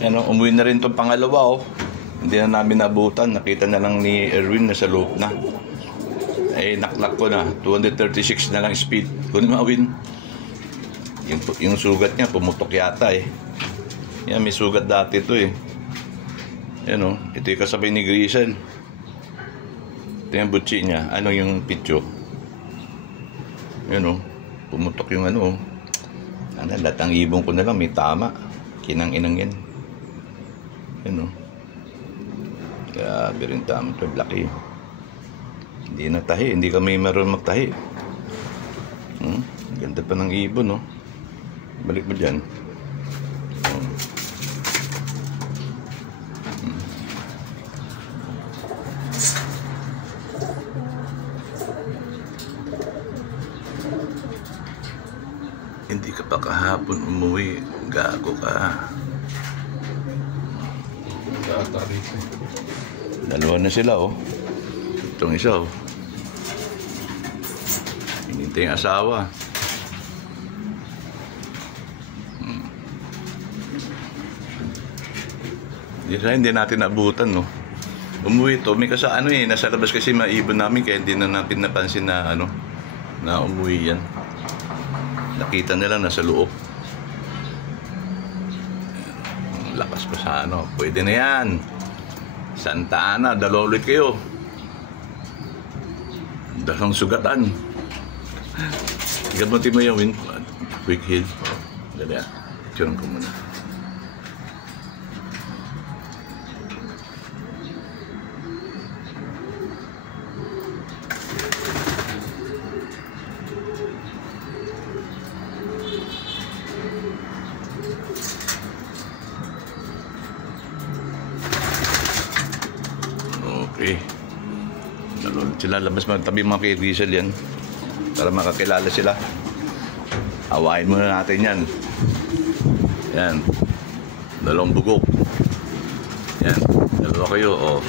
Ano, umuwi na rin itong pangalawa, oh. Hindi na namin nabutan. Nakita na lang ni Erwin na sa loob na. Eh, naklak ko na. 236 na lang speed. Kung mawin. Yung sugat niya, pumutok yata eh. Yan, may sugat dati ito eh. Yan oh. Ito yung kasabay ni Grisel. Ito yung butsi niya. Ano yung picture? Yan oh. Pumutok yung ano oh. Ano, lahat ang ibon ko na lang may tama. Kinang-inang yan. Yan oh. Grabe rin tama ito. Laki. Hindi natahi. Hindi kami meron magtahi. Ganda pa ng ibon oh. Balik mo dyan. Hindi ka pa kahapon umuwi. Gago ka. Dalawa na sila oh. Itong isa oh. Hinintay yung asawa. Hindi natin nabutan no. Umuwi to. May ano eh. Nasa labas kasi maibon namin. Kaya hindi na natin napansin na ano. Na umuwi yan. Nakita nila nasa loob. Lakas pa sa ano. Pwede na yan. Santa Ana, dalawa ulit kayo. Dalawang sugatan. Gamutin mo yung quick heal. Dali ah. Picturean ko muna. Okay. Sila labas magtabi mga kay Diesel yan. Para makakilala sila. Hawain muna natin yan. Yan. Dalawang bugok. Yan. Dalawa kayo. Oh.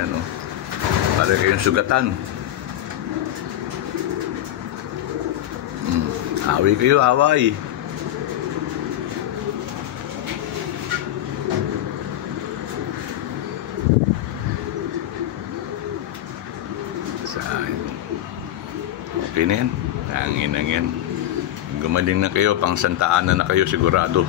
Yan oh. Para kayong sugatan. Away kayo, away. Okay na yan. Tangin na yan. Gumaling na kayo, pang Santa Ana na kayo sigurado.